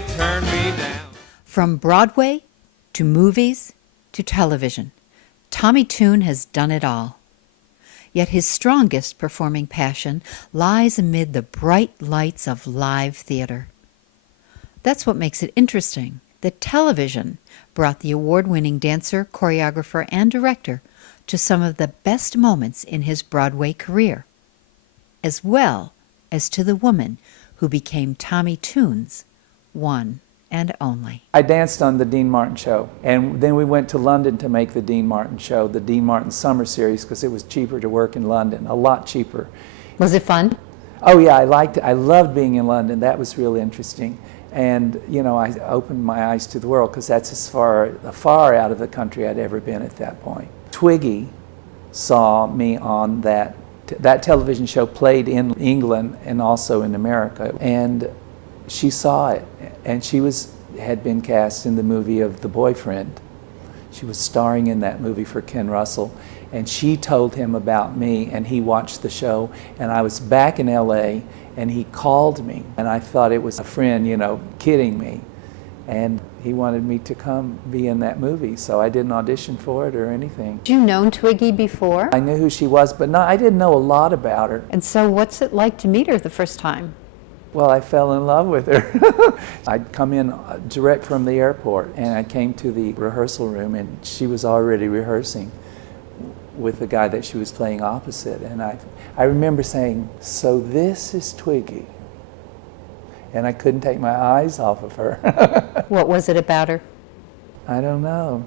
it turned me down. From Broadway to movies to television, Tommy Tune has done it all. Yet his strongest performing passion lies amid the bright lights of live theater. That's what makes it interesting that television brought the award-winning dancer, choreographer, and director to some of the best moments in his Broadway career, as well as to the woman who became Tommy Tune's one and only. I danced on the Dean Martin show, and then we went to London to make the Dean Martin show, the Dean Martin Summer Series, because it was cheaper to work in London, a lot cheaper. Was it fun? Oh yeah, I liked it. I loved being in London. That was really interesting. And you know, I opened my eyes to the world, because that's as far out of the country I'd ever been at that point. Twiggy saw me on that television show, played in England and also in America, and she saw it, and she had been cast in the movie of The Boyfriend. She was starring in that movie for Ken Russell, and she told him about me, and he watched the show, and I was back in LA, and he called me, and I thought it was a friend, you know, kidding me, and he wanted me to come be in that movie, so I didn't audition for it or anything. Had you known Twiggy before? I knew who she was, but no, I didn't know a lot about her. And so what's it like to meet her the first time? Well, I fell in love with her. I'd come in direct from the airport, and I came to the rehearsal room, and she was already rehearsing with the guy that she was playing opposite. And I remember saying, "So this is Twiggy." And I couldn't take my eyes off of her. What was it about her? I don't know.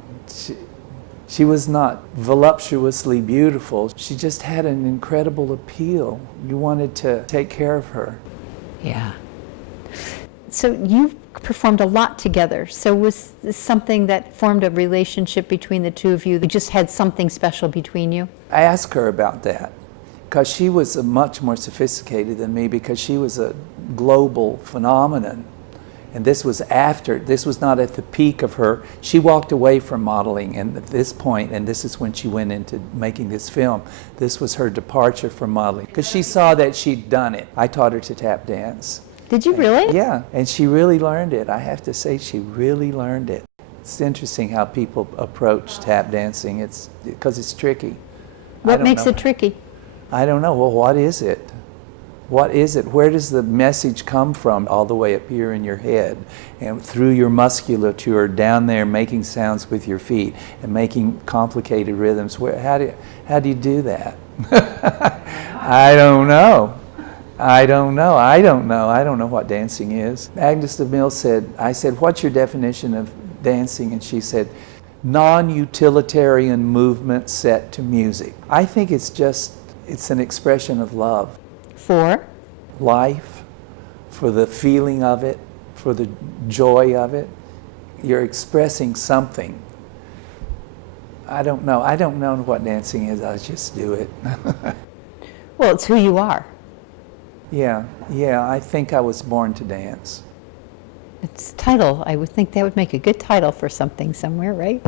She was not voluptuously beautiful. She just had an incredible appeal. You wanted to take care of her. Yeah. So you performed a lot together. So was this something that formed a relationship between the two of you? You just had something special between you? I asked her about that, because she was much more sophisticated than me, because she was a global phenomenon. And this was not at the peak of her. She walked away from modeling, and at this point, and this is when she went into making this film, this was her departure from modeling, because she saw that she'd done it. I taught her to tap dance. Did you really? Yeah, and she really learned it. I have to say, she really learned it. It's interesting how people approach tap dancing. Because it's tricky. What makes it tricky? I don't know. Well, what is it? What is it? Where does the message come from? All the way up here in your head and through your musculature, down there making sounds with your feet and making complicated rhythms. How do you do that? I don't know. I don't know what dancing is. Agnes de Mille said, I said, "What's your definition of dancing?" And she said, "Non-utilitarian movement set to music." I think it's an expression of love. For? Life, for the feeling of it, for the joy of it. You're expressing something. I don't know what dancing is. I just do it. Well, it's who you are. Yeah, I think I was born to dance. It's title. I would think that would make a good title for something somewhere, right?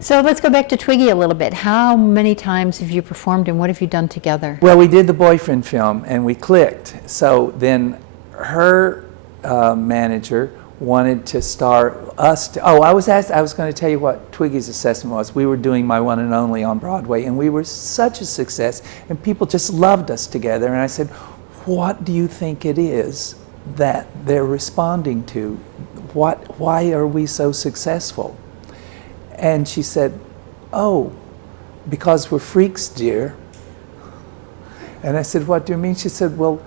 So let's go back to Twiggy a little bit. How many times have you performed, and what have you done together? Well, we did the Boyfriend film, and we clicked. So then her manager wanted to star us. I was going to tell you what Twiggy's assessment was. We were doing My One and Only on Broadway, and we were such a success, and people just loved us together. And I said, "What do you think it is that they're responding to? Why are we so successful?" And she said, "Oh, because we're freaks, dear." And I said, "What do you mean?" She said, well,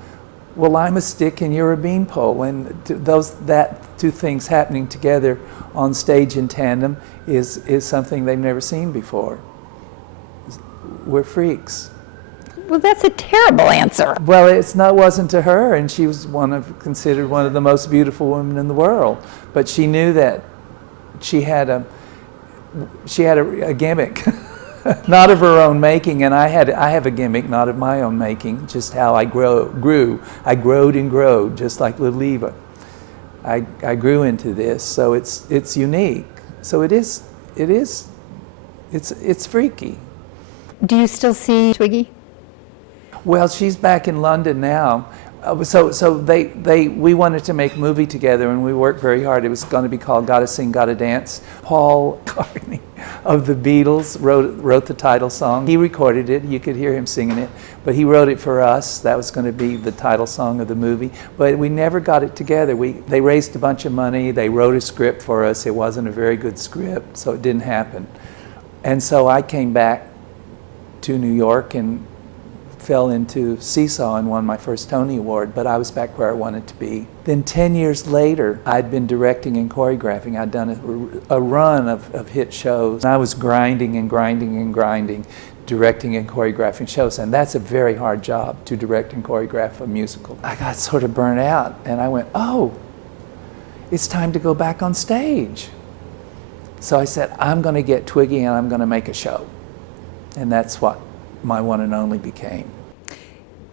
I'm a stick and you're a beanpole, and that two things happening together on stage in tandem is something they've never seen before. We're freaks. Well, that's a terrible answer. Well, it wasn't to her, and she was considered one of the most beautiful women in the world. But she knew that she had a gimmick, not of her own making, and I have a gimmick, not of my own making. Just how I grew. I growed and growed, just like little Eva. I grew into this, so it's unique. So it's freaky. Do you still see Twiggy? Well, she's back in London now. We wanted to make a movie together, and we worked very hard. It was going to be called Gotta Sing, Gotta Dance. Paul McCartney of the Beatles wrote the title song. He recorded it. You could hear him singing it, but he wrote it for us. That was going to be the title song of the movie, but we never got it together. They raised a bunch of money. They wrote a script for us. It wasn't a very good script, so it didn't happen. And so I came back to New York and fell into Seesaw and won my first Tony Award, but I was back where I wanted to be. Then 10 years later, I'd been directing and choreographing. I'd done a run of hit shows. I was grinding and grinding and grinding, directing and choreographing shows, and that's a very hard job, to direct and choreograph a musical. I got sort of burnt out, and I went, oh, it's time to go back on stage. So I said, I'm going to get Twiggy and I'm going to make a show. And that's what my one and only became.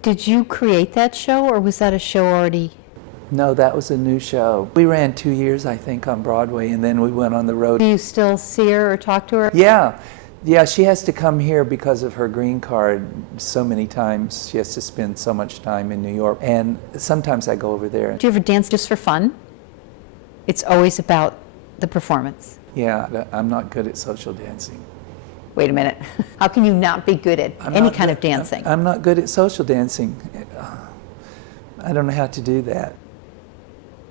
Did you create that show, or was that a show already? No, that was a new show. We ran 2 years, I think, on Broadway, and then we went on the road. Do you still see her or talk to her? Yeah. Yeah, she has to come here because of her green card so many times. She has to spend so much time in New York. And sometimes I go over there. Do you ever dance just for fun? It's always about the performance. Yeah, I'm not good at social dancing. Wait a minute. How can you not be good at any kind of dancing? I'm not good at social dancing. I don't know how to do that.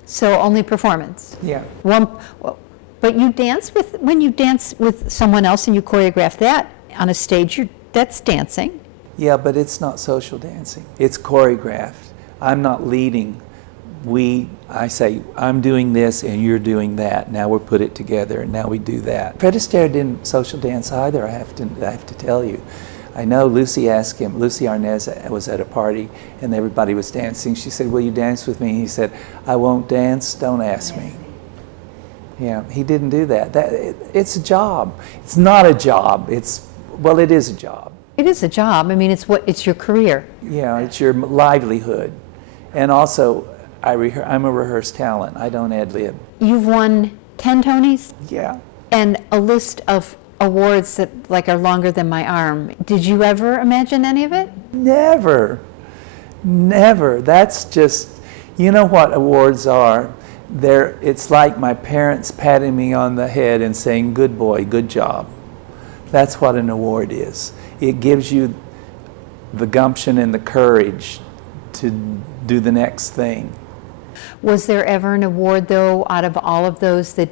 So only performance? Yeah. But you dance with, when you dance with someone else and you choreograph that on a stage, that's dancing. Yeah, but it's not social dancing. It's choreographed. I'm not leading. I say, I'm doing this and you're doing that. Now we'll put it together and now we do that. Fred Astaire didn't social dance either, I have to tell you. I know Lucy asked him, Lucy Arnaz was at a party and everybody was dancing. She said, will you dance with me? He said, I won't dance, don't ask me. Yeah, he didn't do that. It's a job. It's not a job. Well, it is a job. It is a job. I mean, it's your career. Yeah, it's your livelihood. And also, I'm a rehearsed talent. I don't ad-lib. You've won 10 Tonys? Yeah. And a list of awards that are longer than my arm. Did you ever imagine any of it? Never. Never. That's just, you know what awards are? It's like my parents patting me on the head and saying, good boy, good job. That's what an award is. It gives you the gumption and the courage to do the next thing. Was there ever an award, though, out of all of those that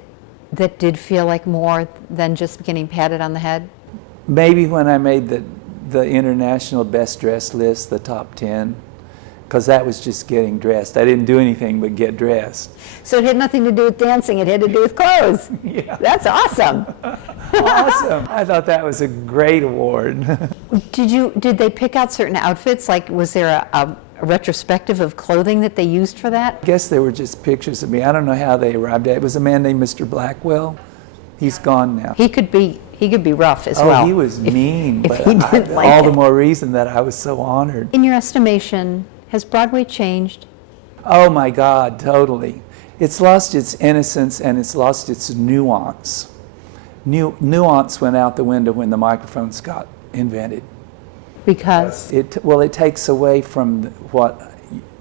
did feel like more than just getting patted on the head? Maybe when I made the international best dressed list, the top 10, because that was just getting dressed. I didn't do anything but get dressed. So it had nothing to do with dancing, it had to do with clothes. Yeah. That's awesome. Awesome. I thought that was a great award. Did they pick out certain outfits? Like, was there a retrospective of clothing that they used for that? I guess they were just pictures of me. I don't know how they arrived at it. It was a man named Mr. Blackwell. He's gone now. He could be rough as well. Oh, he was mean, if but he didn't like all it. the more reason that I was so honored. In your estimation, has Broadway changed? Oh my God, totally. It's lost its innocence and it's lost its nuance. Nuance went out the window when the microphones got invented. Because? It takes away from what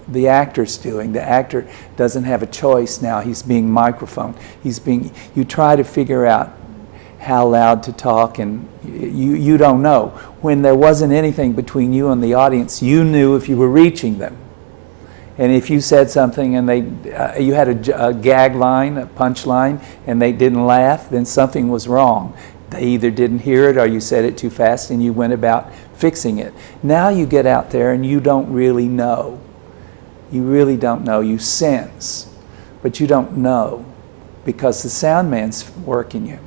the actor's doing. The actor doesn't have a choice now. He's being microphoned. You try to figure out how loud to talk, and you don't know. When there wasn't anything between you and the audience, you knew if you were reaching them. And if you said something and you had a gag line, a punch line, and they didn't laugh, then something was wrong. They either didn't hear it or you said it too fast and you went about fixing it. Now you get out there and you don't really know. You really don't know. You sense, but you don't know because the sound man's working you.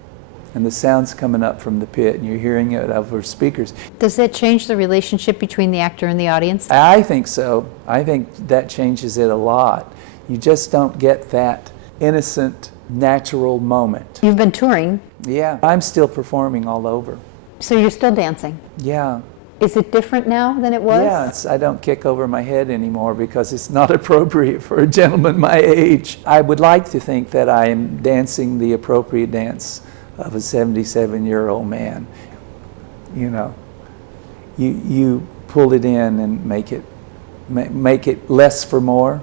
And the sound's coming up from the pit and you're hearing it over speakers. Does that change the relationship between the actor and the audience? I think so. I think that changes it a lot. You just don't get that innocent, natural moment. You've been touring. Yeah. I'm still performing all over. So you're still dancing? Yeah. Is it different now than it was? Yeah, I don't kick over my head anymore because it's not appropriate for a gentleman my age. I would like to think that I am dancing the appropriate dance of a 77-year-old man. You know, you pull it in and make it make it less for more.